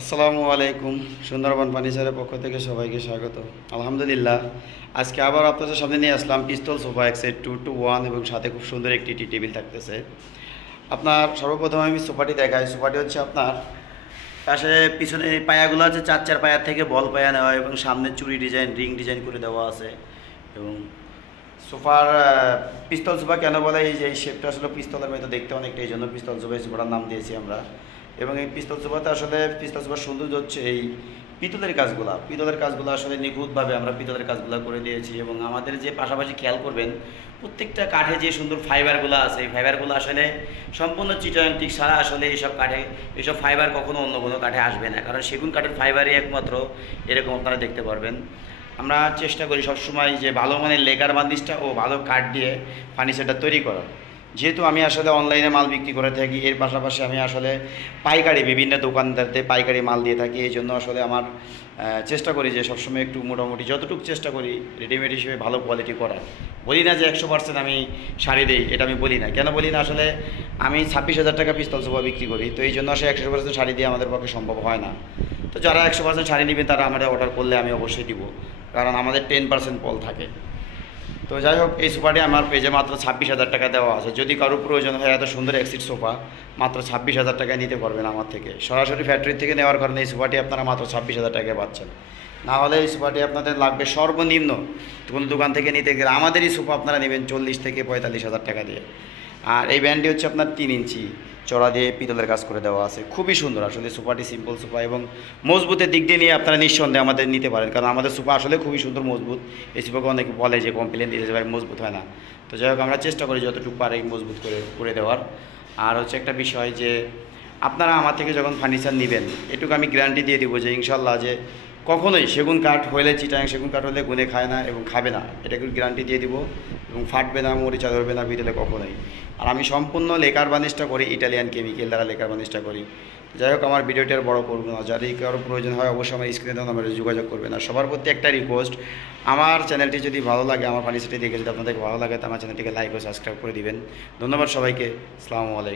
আসসালামু আলাইকুম। সুন্দরবন ফার্নিচারের পক্ষ থেকে সবাইকে স্বাগত। আলহামদুলিল্লাহ, আজকে আবার আপনাদের সামনে নিয়ে আসলাম পিস্তল সোফা এক্সেট 2-1 এবং সাথে খুব সুন্দর একটি টি টেবিল থাকতেছে। আপনার সর্বপ্রথম আমি সোফাটি দেখাই। সোফাটি হচ্ছে আপনার পাশে পিছনে পায়াগুলো আছে 4 পায়ার থেকে বল পায়া নেওয়া এবং সামনে চুরি ডিজাইন রিং ডিজাইন করে দেওয়া আছে। এবং সোফার পিস্তল সোফা কেন বলে, এই যে এই শেপটা আসলে পিস্তলের মতো দেখতে অনেকটা, এই জন্য পিস্তল সোফা এই সোফাটার নাম দিয়েছি আমরা। এবং এই পিস্তল সোফাতে আসলে পিস্তল সোফার সৌন্দর্য হচ্ছে এই পিতলের কাজগুলো আসলে নিখুঁতভাবে আমরা পিতলের কাজগুলো করে দিয়েছি। এবং আমাদের যে পাশাপাশি খেয়াল করবেন, প্রত্যেকটা কাঠে যে সুন্দর ফাইবারগুলো আছে, এই ফাইবারগুলো আসলে সম্পূর্ণ চিটাগাং ছাড়া আসলে এইসব ফাইবার কখনো অন্য কোনো কাঠে আসবে না, কারণ সেগুন কাঠের ফাইবারই একমাত্র এরকম আপনারা দেখতে পারবেন। আমরা চেষ্টা করি সবসময় যে ভালো মানের লেকার বার্নিশটা ও ভালো কাঠ দিয়ে ফার্নিচারটা তৈরি করার। যেহেতু আমি আসলে অনলাইনে মাল বিক্রি করে থাকি, এর পাশাপাশি আমি আসলে পাইকারি বিভিন্ন দোকানদারদের পাইকারি মাল দিয়ে থাকি। এই জন্য আসলে আমার চেষ্টা করি যে সবসময় একটু মোটামুটি যতটুকু চেষ্টা করি রেডিমেড হিসেবে ভালো কোয়ালিটি করার। বলি না যে 100% আমি শাড়ি দিই, এটা আমি বলি না। কেন বলি না, আসলে আমি 26,000 টাকা পিস্তল সোফা বিক্রি করি, তো এই জন্য আসলে 100% শাড়ি দিয়ে আমাদের পক্ষে সম্ভব হয় না। তো যারা 100% শাড়ি নেবেন তারা আমাদের অর্ডার করলে আমি অবশ্যই দিব, কারণ আমাদের 10% পল থাকে। তো যাই হোক, এই সোফাটি আমার পেজে মাত্র 26,000 টাকা দেওয়া আছে। যদি কারো প্রয়োজন হয় এত সুন্দর এক্সিট সোফা, মাত্র 26,000 টাকায় নিতে পারবেন আমার থেকে। সরাসরি ফ্যাক্টরি থেকে নেওয়ার কারণে এই সোফাটি আপনারা মাত্র 26,000 টাকায় পাচ্ছেন। না হলে এই সোফাটি আপনাদের লাগবে সর্বনিম্ন কোনো দোকান থেকে নিতে গেলে আমাদের এই সোফা আপনারা নেবেন 40 থেকে 45,000 টাকা দিয়ে। আর এই ব্যান্ডটি হচ্ছে আপনার 3 ইঞ্চি চড়া দিয়ে পিতলের কাজ করে দেওয়া আছে। খুবই সুন্দর আসলে সোফাটি, সিম্পল সোফা এবং মজবুতের দিক দিয়ে নিয়ে আপনারা নিঃসন্দেহে আমাদের নিতে পারেন, কারণ আমাদের সোফা আসলে খুবই সুন্দর মজবুত। এই সোফাকে অনেকে বলে যে কমপ্লেন দিয়েছে ভাই মজবুত হয় না, তো যাই হোক আমরা চেষ্টা করি যতটুকু পারি মজবুত করে দেওয়ার। আর হচ্ছে একটা বিষয় যে আপনারা আমার থেকে যখন ফার্নিচার নেবেন, এটুকু আমি গ্যারান্টি দিয়ে দিব যে ইনশাল্লাহ যে কখনোই সেগুন কাঠ হলে, চিটাং সেগুন কাঠ হলে গুনে খায় না এবং খাবে না, এটাকে গ্যারান্টি দিয়ে দিব। এবং ফাটবে না, মরিচা ধরবে না ভিতরে কখনোই। আর আমি সম্পূর্ণ লেকার বার্নিশটা করি, ইটালিয়ান কেমিক্যাল দ্বারা লেকার বার্নিশটা করি। যাই হোক, আমার ভিডিওটি আর বড় করবো না। যাদের কারো প্রয়োজন হয় অবশ্যই আমার স্ক্রিনে দেওয়া নাম্বারে যোগাযোগ করবেন। আর সবার প্রতি একটা রিকোয়েস্ট, আমার চ্যানেলটি যদি ভালো লাগে, আমার ফার্নিচারটি দেখে যদি আপনাদের ভালো লাগে, তো আমার চ্যানেলটিকে লাইক ও সাবস্ক্রাইব করে দিবেন। ধন্যবাদ সবাইকে। আসসালামু আলাইকুম।